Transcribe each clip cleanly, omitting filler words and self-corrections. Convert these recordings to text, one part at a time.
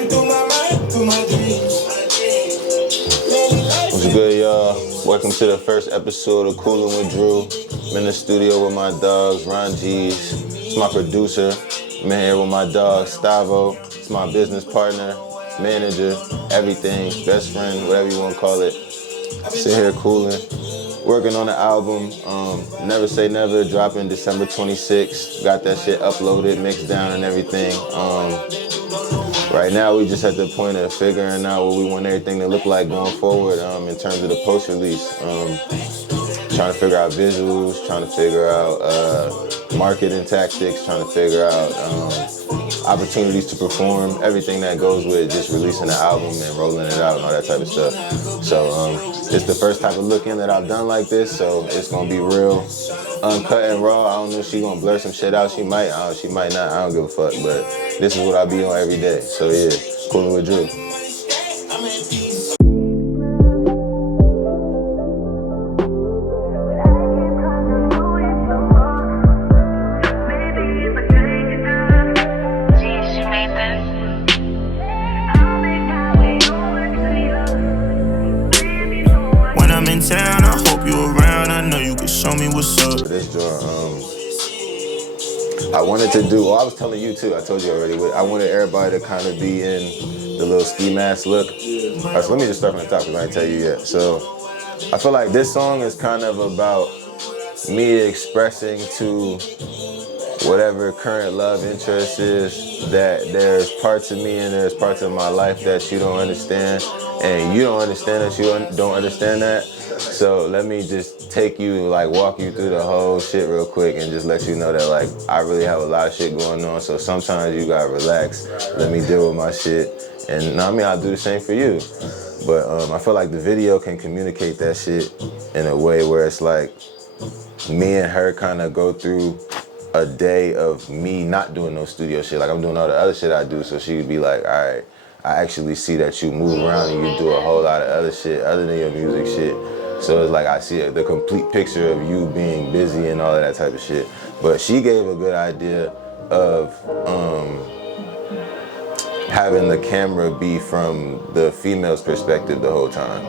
What's good, y'all? Welcome to the first episode of Coolin Wit Drew. I'm in the studio with my dogs, Ron G's. It's my producer. I'm in here with my dog, Stavo. It's my business partner, manager, everything, best friend, whatever you want to call it. Sit here cooling. Working on the album, Never Say Never, dropping December 26th. Got that shit uploaded, mixed down and everything. Right now we just at the point of figuring out what we want everything to look like going forward in terms of the post-release. Trying to figure out visuals, trying to figure out marketing tactics, trying to figure out opportunities to perform, everything that goes with just releasing the album and rolling it out and all that type of stuff. So it's the first type of look-in that I've done like this, so it's gonna be real uncut and raw. I don't know if she's gonna blur some shit out. She might not. I don't give a fuck, but this is what I be on every day. So yeah, Coolin Wit Drew. Town, I hope you around. I know you can show me what's up. This joint, I wanted to do. Well, I was telling you too. I told you already. I wanted everybody to kind of be in the little ski mask look. All right, so let me just start from the top because I didn't tell you yet. So I feel like this song is kind of about me expressing to whatever current love interest is that there's parts of me and there's parts of my life that you don't understand, and you don't understand that you don't understand that. So let me just walk you through the whole shit real quick and just let you know that like I really have a lot of shit going on. So sometimes you gotta relax, let me deal with my shit, and I mean I'll do the same for you. But I feel like the video can communicate that shit in a way where it's like me and her kind of go through a day of me not doing no studio shit. Like I'm doing all the other shit I do, so she could be like, all right, I actually see that you move around and you do a whole lot of other shit other than your music shit. So it's like I see the complete picture of you being busy and all of that type of shit. But she gave a good idea of having the camera be from the female's perspective the whole time.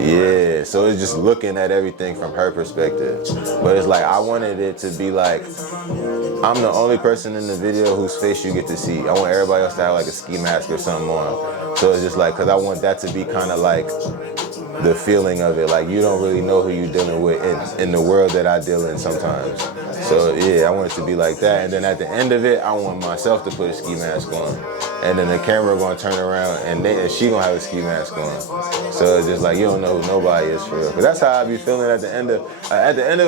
Yeah, so it's just looking at everything from her perspective. But it's like I wanted it to be like I'm the only person in the video whose face you get to see. I want everybody else to have like a ski mask or something on. So it's just like, cause I want that to be kind of like the feeling of it. Like you don't really know who you're dealing with in the world that I deal in sometimes. So yeah, I want it to be like that. And then at the end of it, I want myself to put a ski mask on. And then the camera gonna turn around and she gonna have a ski mask on. So it's just like you don't know who nobody is for real. Cause that's how I be feeling at the end of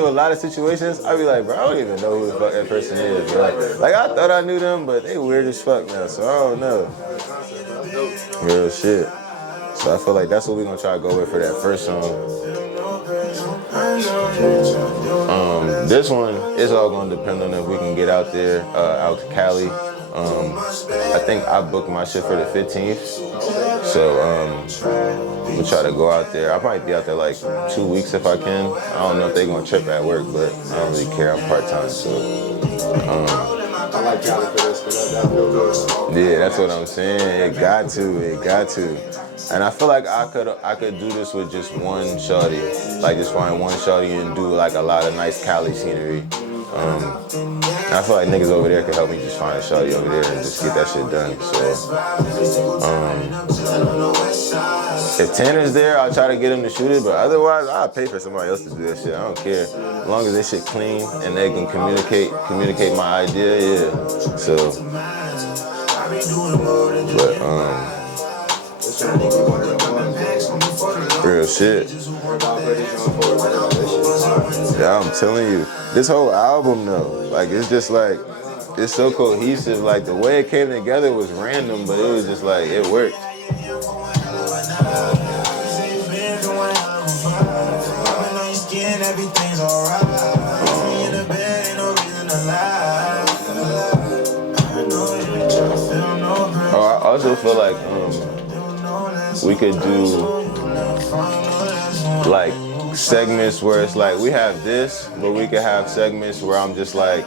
a lot of situations. I be like, bro, I don't even know who the fuck that person is, bro. Like I thought I knew them, but they weird as fuck now, so I don't know. Real shit. So I feel like that's what we're gonna try to go with for that first song. This one is all gonna depend on if we can get out there, out to Cali. I think I booked my shit for the 15th. So we'll try to go out there. I'll probably be out there like 2 weeks if I can. I don't know if they're gonna trip at work, but I don't really care. I'm part-time, so. I like Cali for this, because that feel good. Yeah, that's what I'm saying. It got to. And I feel like I could do this with just one shawty. Like just find one shawty and do like a lot of nice Cali scenery. And I feel like niggas over there could help me just find a shawty over there and just get that shit done. So if Tanner's there, I'll try to get him to shoot it, but otherwise I'll pay for somebody else to do that shit. I don't care. As long as this shit clean and they can communicate my idea, yeah. So but real shit. Yeah, I'm telling you, this whole album though, like it's just like, it's so cohesive. Like the way it came together was random, but it was just like, it worked. I also feel like we could do like segments where it's like we have this, but we could have segments where I'm just like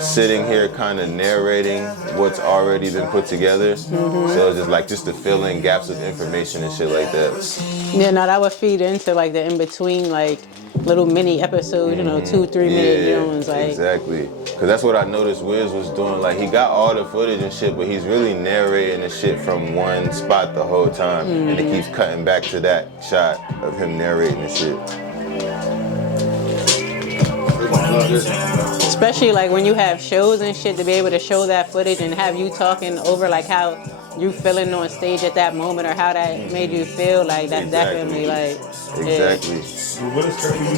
sitting here kind of narrating what's already been put together. So it's just like just to fill in gaps of information and shit like that. Yeah, no, that would feed into like the in between, like little mini episodes, you know, 2-3 minute Jones, like. Exactly. Cause that's what I noticed Wiz was doing. Like he got all the footage and shit, but he's really narrating the shit from one spot the whole time, and it keeps cutting back to that shot of him narrating the shit. Especially like when you have shows and shit, to be able to show that footage and have you talking over like how you feeling on stage at that moment or how that made you feel, like that's definitely like Exactly. What is currently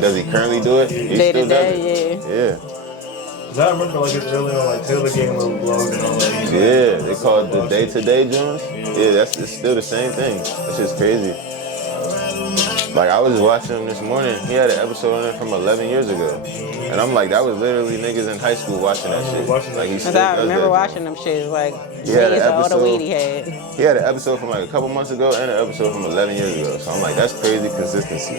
Does he currently do it? He day to still does it? day, Yeah. I remember like it's early on like Taylor Game little blog and all that. Yeah, they call it the day-to-day Jones. Yeah, it's still the same thing. That's just crazy. Like I was just watching him this morning. He had an episode on it from 11 years ago, and I'm like, that was literally niggas in high school watching that shit. Like he still Cause I does remember that. watching them shit, like He had an all the episode- weed he had. He had an episode from like a couple months ago and an episode from 11 years ago. So I'm like, that's crazy consistency.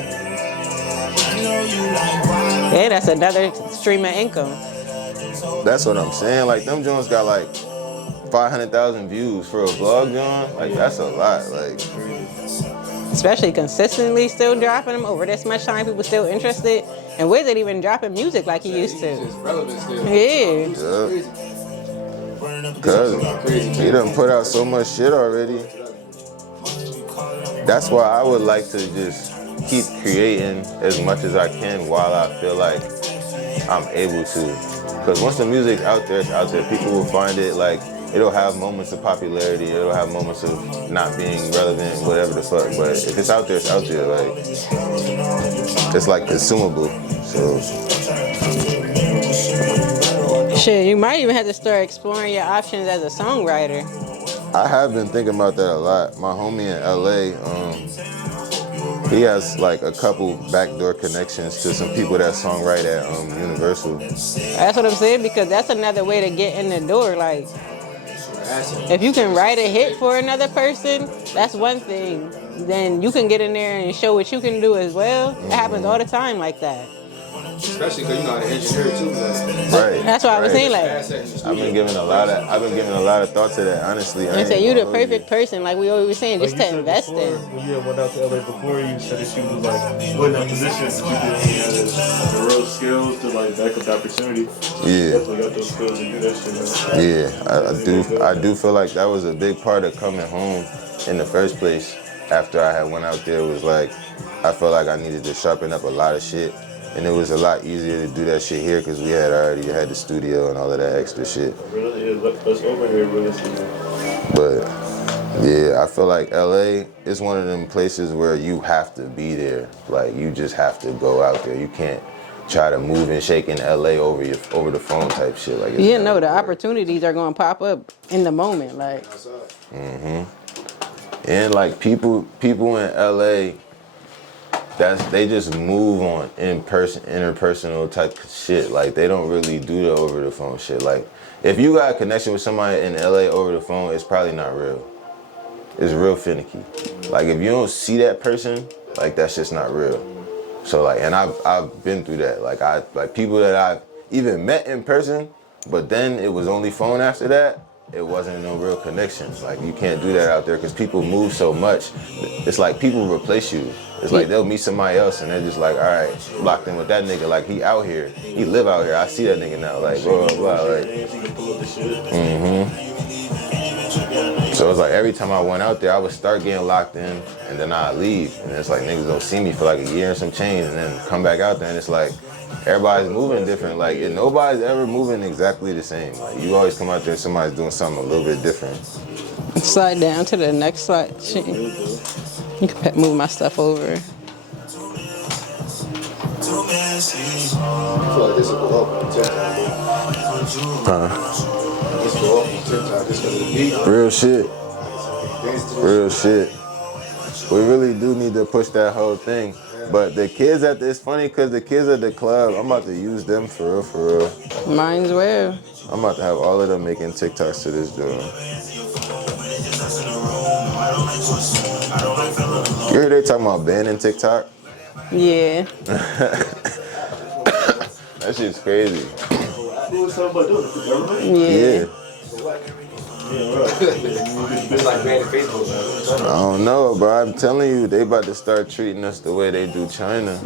Yeah, that's another stream of income. That's what I'm saying. Like them Jones got like 500,000 views for a vlog, John. Like that's a lot. Like. Especially consistently still dropping them over this much time, people still interested. And Wiz ain't even dropping music like he used to. It's relevant still. Yeah. Cause he done put out so much shit already. That's why I would like to just keep creating as much as I can while I feel like I'm able to. Cause once the music's out there, it's out there. People will find it, like, it'll have moments of popularity, it'll have moments of not being relevant, whatever the fuck. But if it's out there, it's out there. Like, it's like consumable. So. Shit, you might even have to start exploring your options as a songwriter. I have been thinking about that a lot. My homie in LA, he has like a couple backdoor connections to some people that songwrite at Universal. That's what I'm saying, because that's another way to get in the door. Like, if you can write a hit for another person, that's one thing. Then you can get in there and show what you can do as well. It happens all the time like that. Especially because you know how to engineer too. Like, Right. That's why I was saying, like, I've been giving a lot of thought to that, honestly. I say you the perfect person, like we always were saying, just to invest in. When you went out to LA before, you said that you was like put in a position that you didn't have the real skills to like back up the opportunity. Yeah. Definitely got those skills to do that shit. Yeah, I do feel like that was a big part of coming home in the first place. After I had went out there, was like, I felt like I needed to sharpen up a lot of shit. And it was a lot easier to do that shit here because we had already had the studio and all of that extra shit. Really, that's over here, really. But yeah, I feel like LA is one of them places where you have to be there. Like you just have to go out there. You can't try to move and shake in LA over the phone type shit. Like You know, the opportunities are going to pop up in the moment. Like, and like people in LA, they just move on interpersonal type of shit. Like they don't really do the over the phone shit. Like if you got a connection with somebody in LA over the phone, it's probably not real. It's real finicky. Like if you don't see that person, like that's just not real. So like, and I've been through that. Like people that I've even met in person, but then it was only phone after that. It wasn't no real connection. Like you can't do that out there because people move so much. It's like people replace you. It's like they'll meet somebody else and they're just like, all right, locked in with that nigga. Like he out here, he live out here. I see that nigga now. Like blah blah blah. Like, So it's like every time I went out there, I would start getting locked in and then I'd leave. And it's like niggas don't see me for like a year and some change and then come back out there and it's like everybody's moving different. Like nobody's ever moving exactly the same. Like you always come out there and somebody's doing something a little bit different. slide down to the next slide. You can move my stuff over. I feel like this will go up on TikTok. This will go up on TikTok just because of the beat. Real shit. Real shit. We really do need to push that whole thing. But the kids it's funny because the kids at the club, I'm about to use them for real. Mine's well. I'm about to have all of them making TikToks to this joint. You hear they talking about banning TikTok? Yeah. That shit's crazy. Who was talking about doing it? The government? Yeah. Yeah, right. It's like banning Facebook, man. I don't know, but I'm telling you, they about to start treating us the way they do China.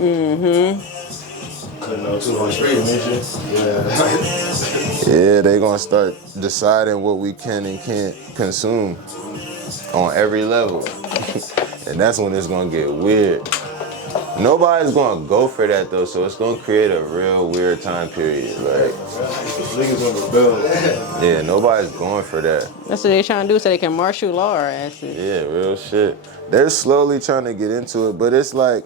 Cutting out too much information. Yeah, they gonna start deciding what we can and can't consume on every level. And that's when it's gonna get weird. Nobody's gonna go for that though, so it's gonna create a real weird time period. Like, Niggas gonna rebel. yeah, nobody's going for that. That's what they trying to do so they can martial law our asses. Yeah, real shit. They're slowly trying to get into it, but it's like,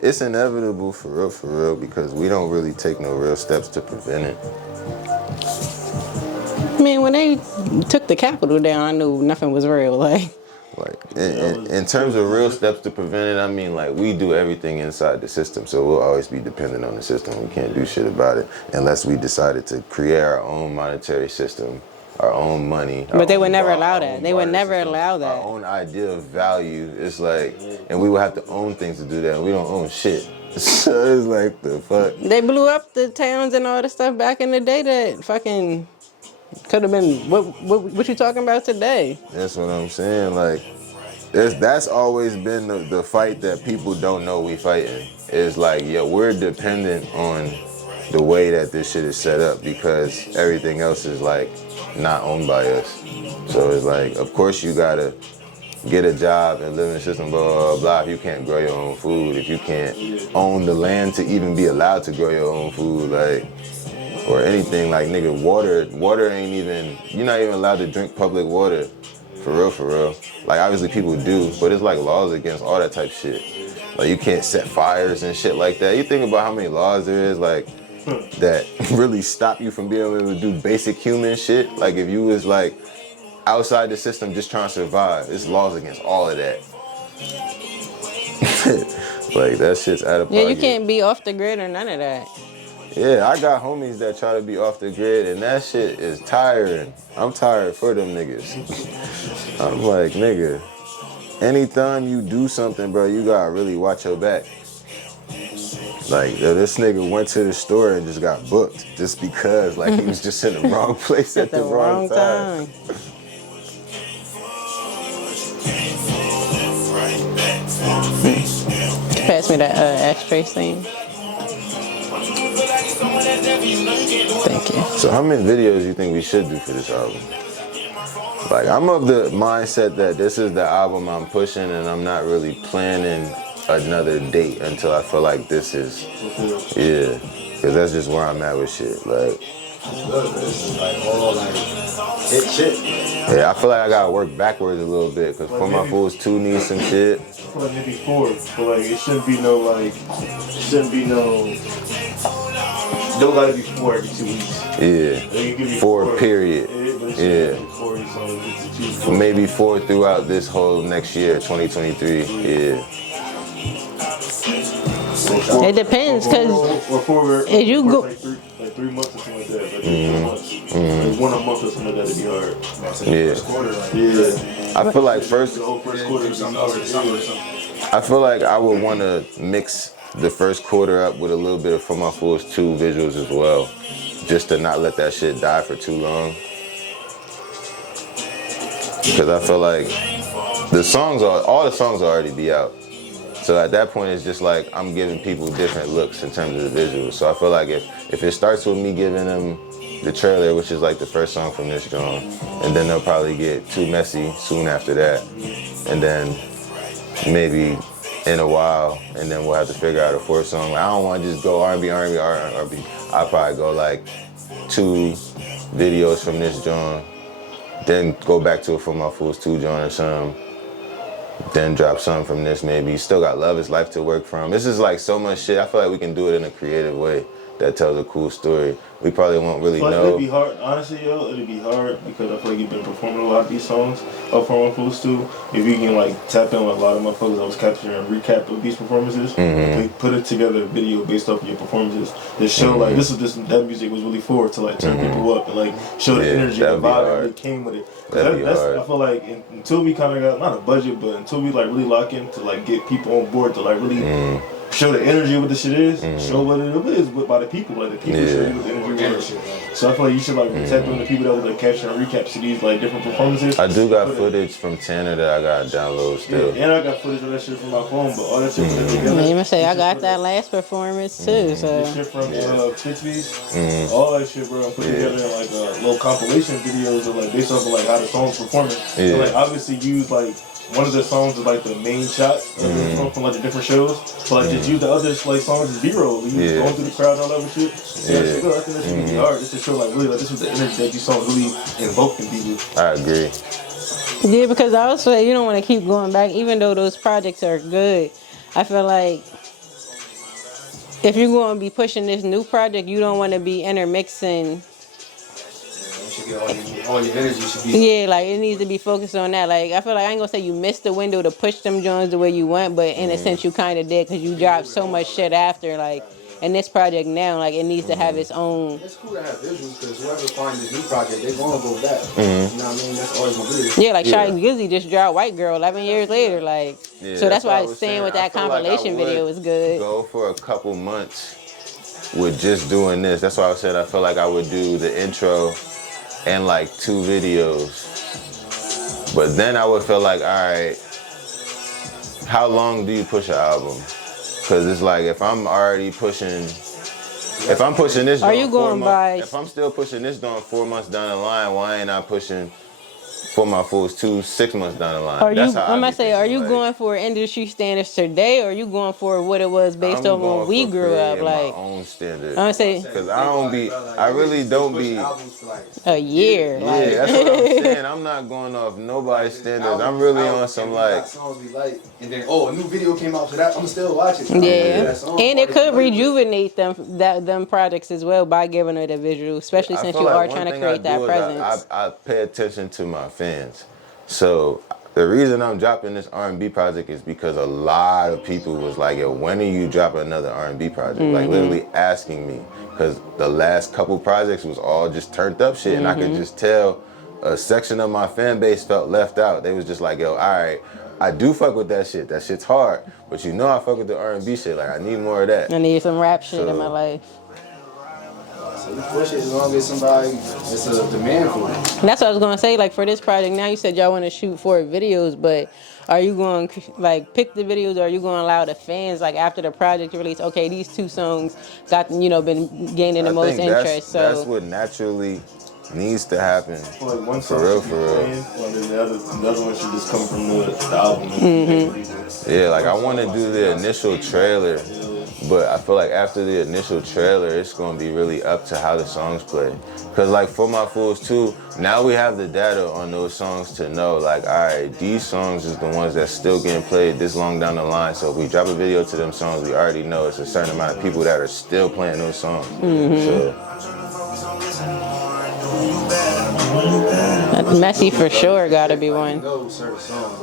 it's inevitable for real, because we don't really take no real steps to prevent it. I mean, when they took the Capitol down, I knew nothing was real. Like In terms of real steps to prevent it, I mean, like, we do everything inside the system, so we'll always be dependent on the system. We can't do shit about it unless we decided to create our own monetary system, our own money. But they would never allow that. They would never allow that. Our own idea of value. It's like, and we would have to own things to do that, and we don't own shit. So it's like, the fuck? They blew up the towns and all the stuff back in the day that fucking could have been what you talking about today. That's what I'm saying. Like, that's always been the fight that people don't know we fighting. It's like, yeah, we're dependent on the way that this shit is set up because everything else is like not owned by us. So it's like, of course you gotta get a job and live in the system, blah, blah, blah. If you can't grow your own food, if you can't own the land to even be allowed to grow your own food, like, or anything, like, nigga, water ain't even, you're not even allowed to drink public water. For real. Like, obviously people do, but it's like laws against all that type of shit. Like, you can't set fires and shit like that. You think about how many laws there is, like, that really stop you from being able to do basic human shit. Like, if you was, like, outside the system just trying to survive, it's laws against all of that. Like, that shit's out of pocket. Yeah, you can't be off the grid or none of that. Yeah, I got homies that try to be off the grid, and that shit is tiring. I'm tired for them niggas. I'm like, nigga, anytime you do something, bro, you gotta really watch your back. Like, this nigga went to the store and just got booked just because, like, he was just in the wrong place at the wrong time. Pass me that ashtray scene. Thank you. So how many videos do you think we should do for this album? Like, I'm of the mindset that this is the album I'm pushing and I'm not really planning another date until I feel like this is, yeah. Because that's just where I'm at with shit. Like, This is like all like hit shit. yeah, I feel like I gotta work backwards a little bit because For My Fools 2 needs some shit. I feel like maybe 4, but like it shouldn't be no don't gotta be 4 every 2 weeks. Yeah. 4 period. Yeah. Maybe 4 throughout this whole next year, 2023. Yeah. It depends, because if you go... Like 3 months or something like that. Like 3 months. Like 1 a month or something like that, it'd be hard. Yeah. I feel like first quarter or something. I feel like I would want to mix the first quarter up with a little bit of For My Fools 2 visuals as well, just to not let that shit die for too long. Because I feel like all the songs will already be out. So at that point, it's just like I'm giving people different looks in terms of the visuals. So I feel like if it starts with me giving them the trailer, which is like the first song from this joint, and then they'll probably get Too Messy soon after that, and then maybe in a while, and then we'll have to figure out a 4th song. I don't want to just go R&B. I'll probably go like 2 videos from this joint, then go back to a For My Fools 2 joint or something, then drop something from this maybe. You still got Love Is Life to work from. This is like so much shit. I feel like we can do it in a creative way that tells a cool story. We probably won't really know. It'd be hard, honestly, yo. It'd be hard because I feel like you've been performing a lot of these songs up For My Fools 2. If you can like tap in with a lot of motherfuckers that was capturing a recap of these performances, put it together a video based off of your performances that show like that music was really for to like turn people up and like show the energy, the vibe that really came with it. That's I feel like until we kind of got not a budget, but until we like really lock in to like get people on board to like really show the energy of what the shit is, show what it is by the people. Like the people show you what the energy was. So I feel like you should like tap on the people that was like capture and recap to these like different performances. I do got footage from Tanner that I got download still. Yeah, and I got footage of that shit from my phone, but all that shit put together. I even say I got that last performance too. So This shit from Fitzy's, all that shit, bro. I put together in like little compilation videos of like based off of like how the song's performing. So like obviously use like one of the songs is like the main shot from like the different shows. So like just use the other like songs as B-roll. You just going through the crowd and all that other shit. So I think that shit would be hard just to show like really like this was the energy that these songs really invoked in people. I agree. yeah, because I also you don't want to keep going back, even though those projects are good. I feel like if you're going to be pushing this new project, you don't want to be intermixing. All your energy should be. Yeah, like it needs to be focused on that. Like I feel like I ain't gonna say you missed the window to push them joints the way you went, but in a sense you kind of did because you dropped so much shit after. Like in this project now, like it needs to have its own. It's cool to have visuals because whoever finds this new project, they gonna go back. You know what I mean? That's always gonna be. Yeah, like Shy Glizzy just dropped White Girl 11 years later. Like so that's why I was saying with that compilation video was good. Go for a couple months with just doing this. That's why I said I feel like I would do the intro and like 2 videos. But then I would feel like, all right, how long do you push an album? Because it's like if I'm already pushing, if I'm pushing this, Are you going by? If I'm still pushing this down 4 months down the line, why ain't I pushing For My Fools 6 months down the line? Are That's you? how I'm gonna say, are you like, going for industry standards today, or are you going for what it was based on when we grew up? Like my own standard. I'm gonna say Because I really don't be. a year. Yeah, Like, that's what I'm saying. I'm not going off nobody's standards. I'm really on some like. songs we like, and then a new video came out for that. I'm still watching. yeah, and it could rejuvenate them projects as well by giving it a visual, especially since you are trying to create that presence. I pay attention to my fans. So the reason I'm dropping this R&B project is because a lot of people was like, yo, when are you dropping another R&B project? Like literally asking me. Because the last couple projects was all just turned up shit. And I could just tell a section of my fan base felt left out. They was just like, yo, all right, I do fuck with that shit. That shit's hard. But you know I fuck with the R&B shit. Like, I need more of that. I need some rap shit in my life. So you push it as long as somebody, it's a demand for it. That's what I was gonna say. Like for this project, now you said y'all want to shoot 4 videos, but are you going to like pick the videos, or are you going to allow the fans like after the project release? Okay, these 2 songs got been gaining the most interest. So that's what naturally needs to happen. Like one For song real, should for be real. playing, and then the other one should just come from the album. Yeah, like I want to do the initial trailer, but I feel like after the initial trailer, it's gonna be really up to how the songs play. Cause like For My Fools 2, now we have the data on those songs to know like, all right, these songs is the ones that's still getting played this long down the line. So if we drop a video to them songs, we already know it's a certain amount of people that are still playing those songs. So. Messy for sure got to be one. You know certain songs.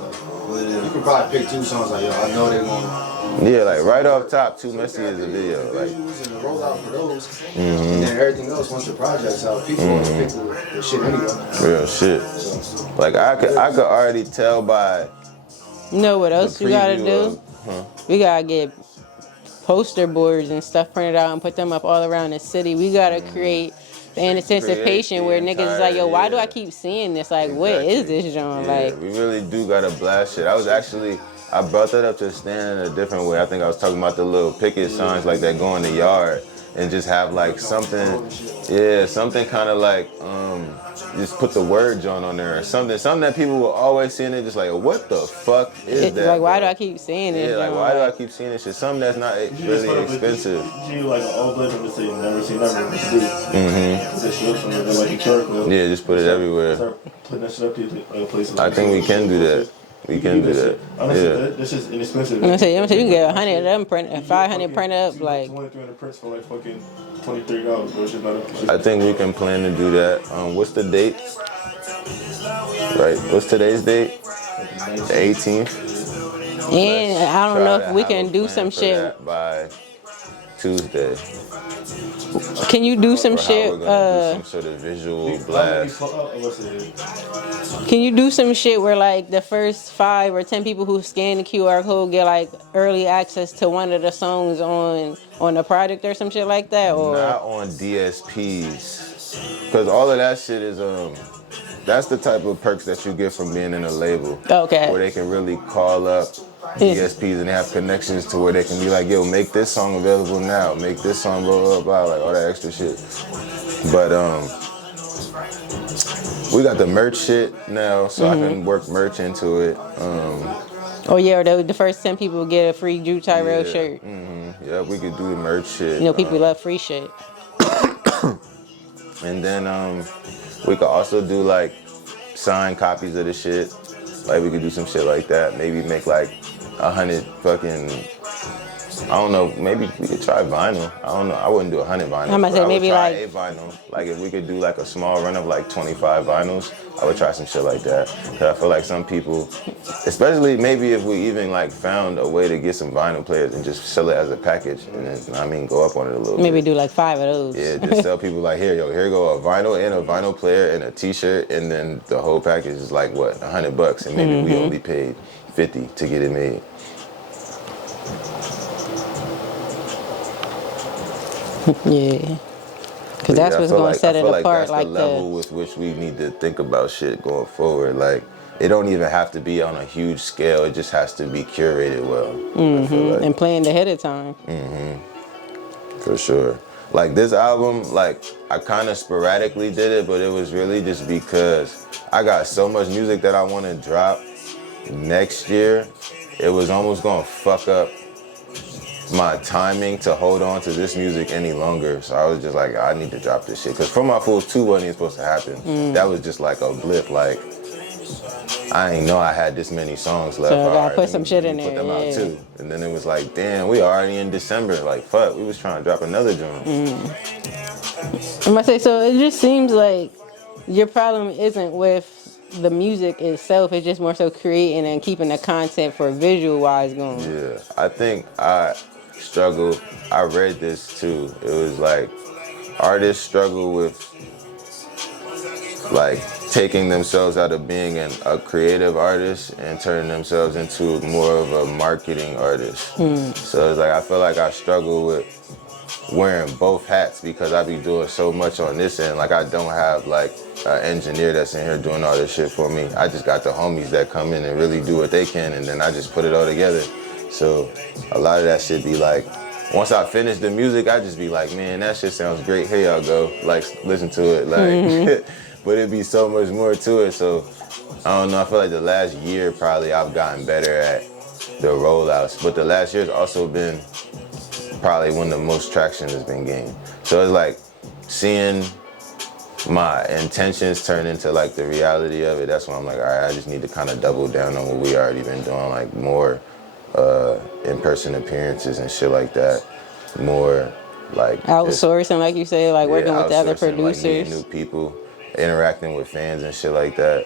Like, you can probably pick 2 songs. Like, yo, I know they're gonna. Yeah, like right off top, Too Messy is a video. Like, And the rollout for those, and then everything else once the project's out, people want to pick the shit anyway. real shit. Like I could already tell by. You know what else the you gotta preview do? We gotta get poster boards and stuff printed out and put them up all around the city. We gotta create the anticipation where niggas is like, yo, why do I keep seeing this? Like, what is this, John? Yeah, Like, we really do gotta blast shit. I brought that up to Stan in a different way. I think I was talking about the little picket signs like that go in the yard and just have like something kind of like, just put the word John on there or something that people will always see and they're just like, what the fuck is it's that? like, why bro? do I keep seeing this, Yeah, like John? why do I keep seeing this shit? Something that's not really expensive. You like an all black and just say never say never. Put that shit up somewhere, like historical. Yeah, just put it everywhere. Start putting that shit up to places. I think we can do that. We can do that. Honestly, Yeah. that's just inexpensive. I'm gonna say you can get 100 of them print, 500 printed up, like. 200-300 prints for like fucking $23, bro. Shit, not up. I think we can plan to do that. What's the date? Right. What's today's date? The 18th. And I don't know if we can do some For shit. that by Tuesday. Can you do some Or how shit? we're gonna do some sort of visual blast. Can you do some shit where like the first 5 or 10 people who scan the QR code get like early access to one of the songs on the project or some shit like that? Or Not on DSPs, because all of that shit is that's the type of perks that you get from being in a label. Okay. Where they can really call up DSPs and they have connections to where they can be like, yo, make this song available now, make this song blah blah blah, like all that extra shit. But we got the merch shit now, so I can work merch into it. oh yeah, or the first 10 people get a free DrewTyrell shirt. Yeah, we could do the merch shit. You know, people love free shit. And then we could also do like signed copies of the shit. Like we could do some shit like that. Maybe make like 100 fucking, I don't know, maybe we could try vinyl. I don't know, I wouldn't do 100 vinyls. I'm gonna say maybe try like a vinyl. Like if we could do like a small run of like 25 vinyls, I would try some shit like that. Cause I feel like some people, especially maybe if we even like found a way to get some vinyl players and just sell it as a package and then, I mean, go up on it a little bit. maybe do like 5 of those. Yeah, just tell people like, here go a vinyl and a vinyl player and a t-shirt, and then the whole package is like what, $100, and maybe we only paid 50 to get it made. Yeah. Cause that's what's gonna set it apart. That's like the level with which we need to think about shit going forward. Like, it don't even have to be on a huge scale. It just has to be curated well. I feel like. and planned ahead of time. For sure. Like this album, like I kind of sporadically did it, but it was really just because I got so much music that I want to drop next year. It was almost gonna fuck up my timing to hold on to this music any longer. So I was just like, I need to drop this shit. Cause From My Fools 2 wasn't even supposed to happen. That was just like a blip. Like, I ain't know I had this many songs left. So I gotta put let some me shit in put there, them out yeah. too. And then it was like, damn, we already in December. Like, fuck, we was trying to drop another joint. I'm gonna say, so it just seems like your problem isn't with the music itself, it's just more so creating and keeping the content for visual wise going. Yeah, I think I struggle. I read this too. It was like artists struggle with like taking themselves out of being a creative artist and turning themselves into more of a marketing artist. So it's like I feel like I struggle with wearing both hats because I be doing so much on this end. Like I don't have like an engineer that's in here doing all this shit for me. I just got the homies that come in and really do what they can, and then I just put it all together. So a lot of that shit be like, once I finish the music, I just be like, man, that shit sounds great. Here y'all go. Like, listen to it. Like, but it'd be so much more to it. So I don't know. I feel like the last year probably I've gotten better at the rollouts. But the last year's also been probably when the most traction has been gained. So it's like seeing my intentions turn into like the reality of it. That's when I'm like, all right, I just need to kind of double down on what we already been doing, like more in-person appearances and shit like that. More like Outsourcing, like you said, like working with the other producers. Like meeting new people, interacting with fans and shit like that.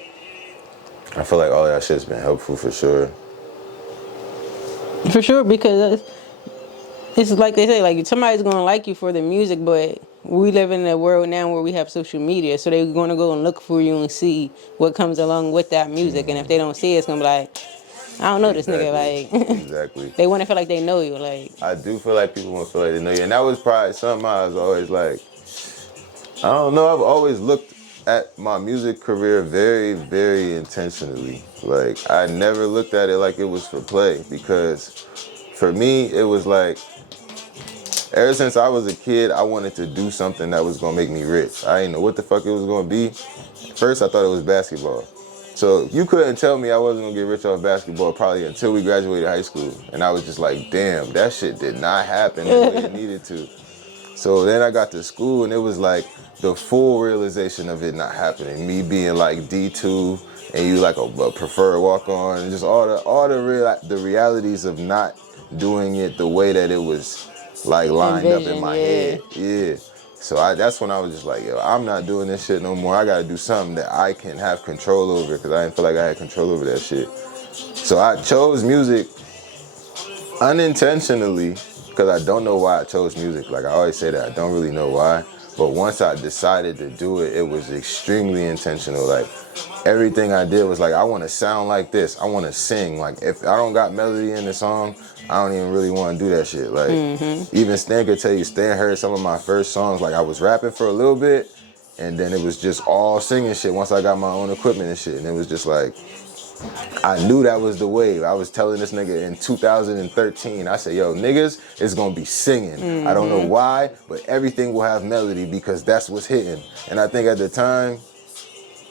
I feel like all that shit's been helpful for sure. For sure, because it's like they say, like somebody's gonna like you for the music, but we live in a world now where we have social media, so they're gonna go and look for you and see what comes along with that music. And if they don't see it, it's gonna be like, I don't know this nigga. Like, Exactly. They want to feel like they know you. Like, I do feel like people want to feel like they know you, and that was probably something I was always like, I don't know. I've always looked at my music career very, very intentionally. Like, I never looked at it like it was for play, because for me, it was like, ever since I was a kid, I wanted to do something that was gonna make me rich. I didn't know what the fuck it was gonna be. First, I thought it was basketball. So you couldn't tell me I wasn't gonna get rich off basketball probably until we graduated high school. And I was just like, damn, that shit did not happen the way it needed to. So then I got to school and it was like the full realization of it not happening. Me being like D2 and you like a preferred walk-on, and just all the realities of not doing it the way that it was like lined up in my head. Yeah. So that's when I was just like, yo, I'm not doing this shit no more. I gotta do something that I can have control over, because I didn't feel like I had control over that shit. So I chose music unintentionally, because I don't know why I chose music. Like I always say that I don't really know why. But once I decided to do it, it was extremely intentional. Like everything I did was like, I want to sound like this. I want to sing. Like if I don't got melody in the song, I don't even really want to do that shit. Like even Stan could tell you, Stan heard some of my first songs. Like I was rapping for a little bit, and then it was just all singing shit once I got my own equipment and shit. And it was just like, I knew that was the wave. I was telling this nigga in 2013, I said, yo, niggas, it's gonna be singing. I don't know why, but everything will have melody because that's what's hitting. And I think at the time,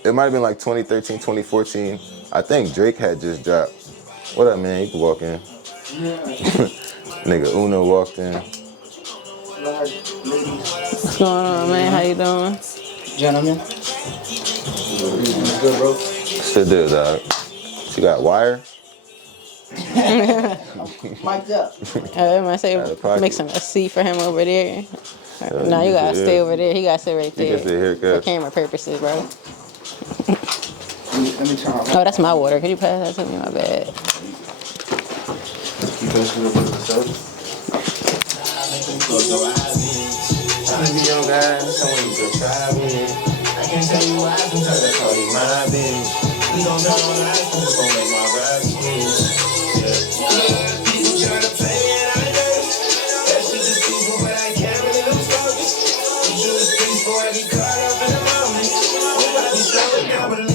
it might have been like 2013, 2014, I think Drake had just dropped. What up, man? You can walk in. Nigga Uno walked in. What's going on, man? How you doing? Gentlemen. Good, bro. Sit there, dog. You got wire? Mic'd up. I say mixing a seat for him over there. No, you gotta stay over there. He gotta sit right there. You can sit here, For cuz. camera purposes, bro. Let me turn off. Oh, that's my water. Can you pass that to me? My bad. You guys gonna put this up? Trying to be your guy, someone you could try with. I can't tell you why, sometimes I call you my bitch. We gon' tell no lies, I'm just gon' make my rap skills. Yeah. People try to play it, I know. That shit is people, but I can't really lose focus. You do this thing before I get caught up in the moment. Nobody showing down, but